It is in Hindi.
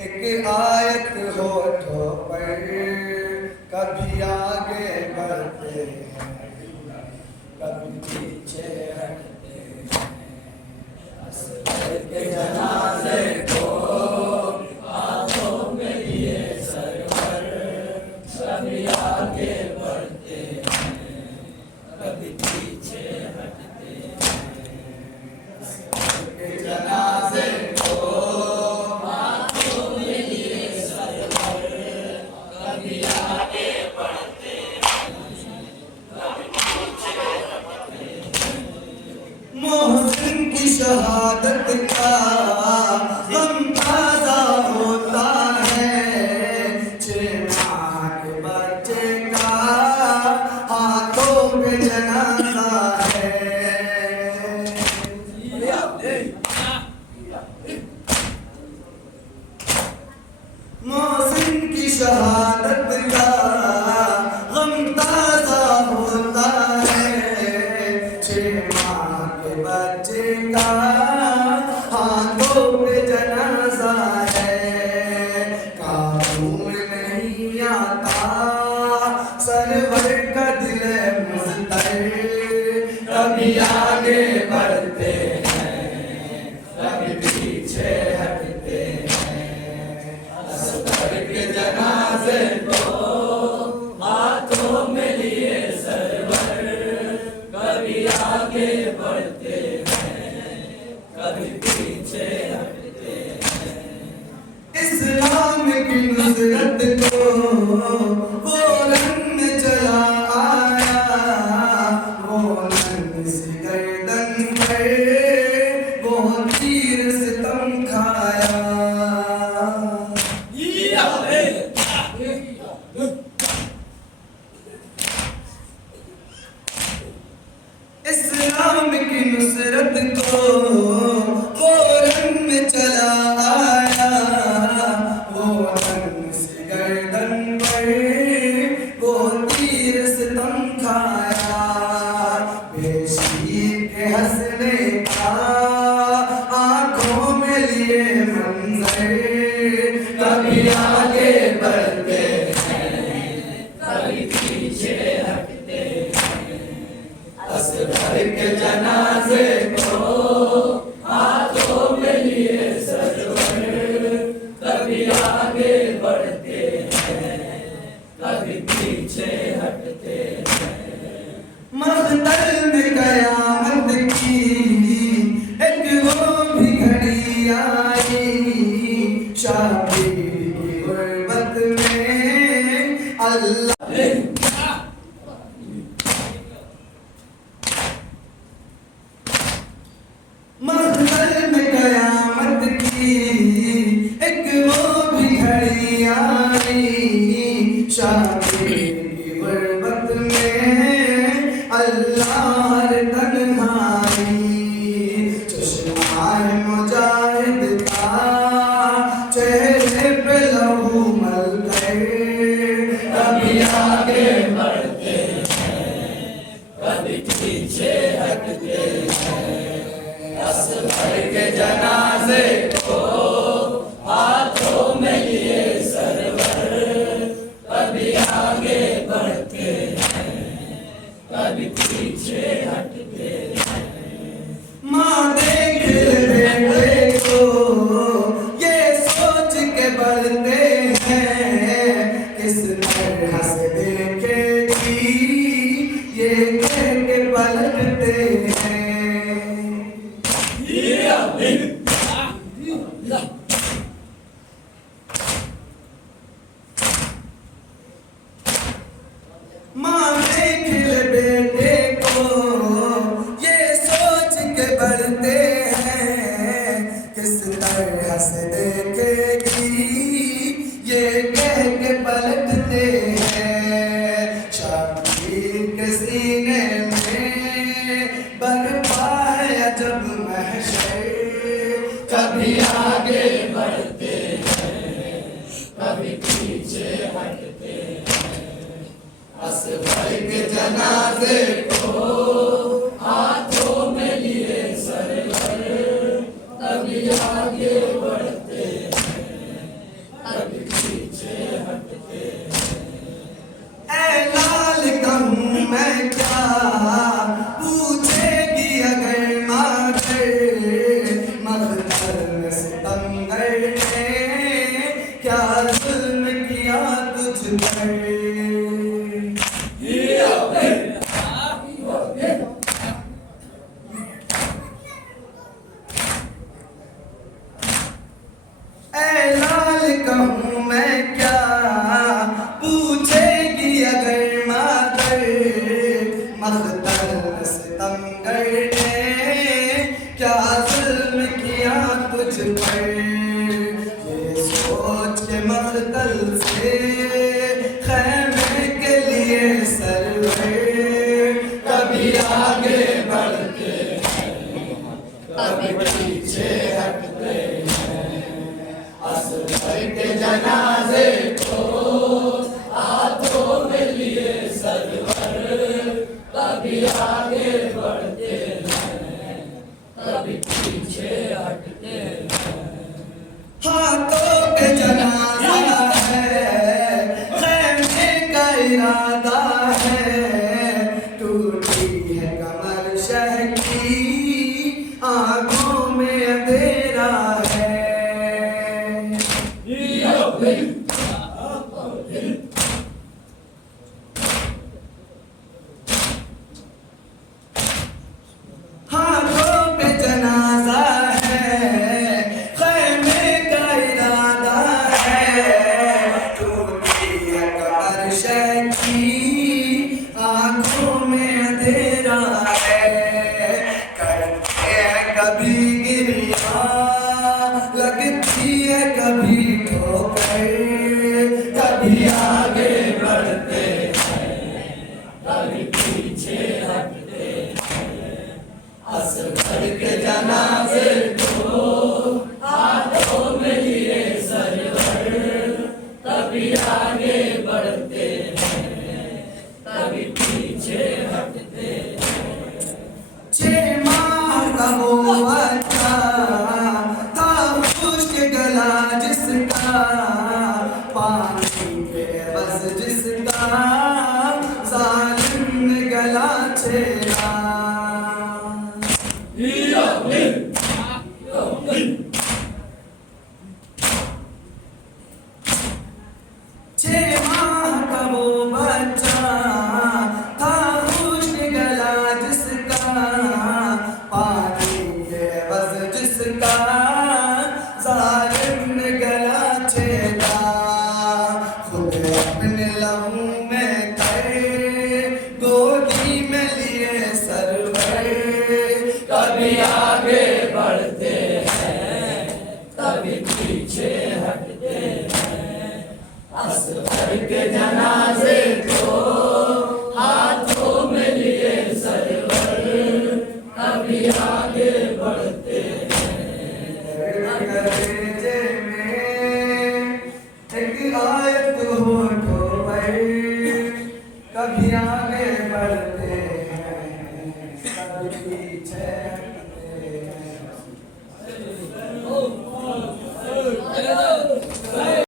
एक आयत होठों पर, कभी आगे बढ़ते हैं, कभी पीछे हटते हैं। असगर के जनाजे को हाथों में लिए सरवर, कभी आगे बढ़ते हैं, कभी पीछे हटते हैं। असगर के जनाजे को हाथों में लिए सरवर, कभी आगे बढ़ते हैं, कभी पीछे हटते हैं। मोहसिन की शहादत का गम ताज़ा होता है, 6 माह के बच्चे का हाथों पे जनाजा है। मोहसिन की शहादत का गम ताज़ा होता है, 6 माह के बच्चे का हाथों पे जनाजा है। काबू में नहीं आता सरवर का दिल मुज़्तर, कभी आगे बढ़ते हैं, कभी पीछे हटते हैं। असगर के जनाजे को हाथों में लिए सरवर, कभी आगे बढ़ते हैं, कभी पीछे हटते हैं। इस्लाम की नुसरत को वो रंग चला आया, वो रंग से गर्दन पर वो तीर सितम खाया। इस्लाम की नुसरत को वो रंग में चला आया, वो रंग से गर्दन पर वो तीर सितम खाया। बेशीर के हंसने का आंखों में लिए मंजर, कभी आगे बढ़ते हैं, कभी पीछे हटते हैं। असगर के जनाजे को हाथों में लिए सरवर, कभी आगे बढ़ते हैं, कभी पीछे हटते हैं। मख्तल में कयामत की एक वो भी घड़ी आई, शाबीर की गुर्बत में अल्लाह महफिल में कयामत की एक वो भी घड़ी आई, शाबीर की गुर्बत में अल्लाह तन्हाई। चश्माए मुजाहिद का चेहरे पे लहू मल कर, कभी आगे बढ़ते हैं, कभी पीछे हटते हैं। असगर के जनाजे को हाथों में लिए सरवर, कभी आगे बढ़ते हैं, कभी पीछे हटते हैं। माँ देख बेटे को ये सोच के बढ़ते हैं, किस तरह से देखेगी ये कह के पलटते हैं। माँ देख बेटे को ये सोच के बढ़ते हैं, किस तरह से देखेगी ये कह के पलटते हैं। शाबीर के सीने में बरपा है जब महशर, कभी आगे बढ़ते हैं, कभी पीछे हटते हैं। असगर के जनाजे को हाथों में लिए सरवर, सितमगर ने क्या जुल्म किया तुझ पर, ये सोच के मख्तल से खैमे के लिए सरवर कभी आगे बढ़ते कभी पीछे हटते हैं। असगर के जनाजे को हाथों में लिए सरवर कभी आगे बढ़ते हैं कभी पीछे हटते हैं। हाथों पे जनाजा है, खैमे का इरादा है, टूटी है कमर शह की, आंखों में अंधेरा है। हाथों पे जनाजा है, खैमे का इरादा है, टूटी है कमर शह की, आंखों में अंधेरा है। करते हैं कभी गिरिया, लगती है कभी ठोकर, कभी आगे बढ़ते हैं कभी पीछे हटते हैं। असगर के जनाजे को हाथों में लिए सरवर कभी आगे बढ़ते हैं कभी पीछे हटते हैं। 6 माह का हुआ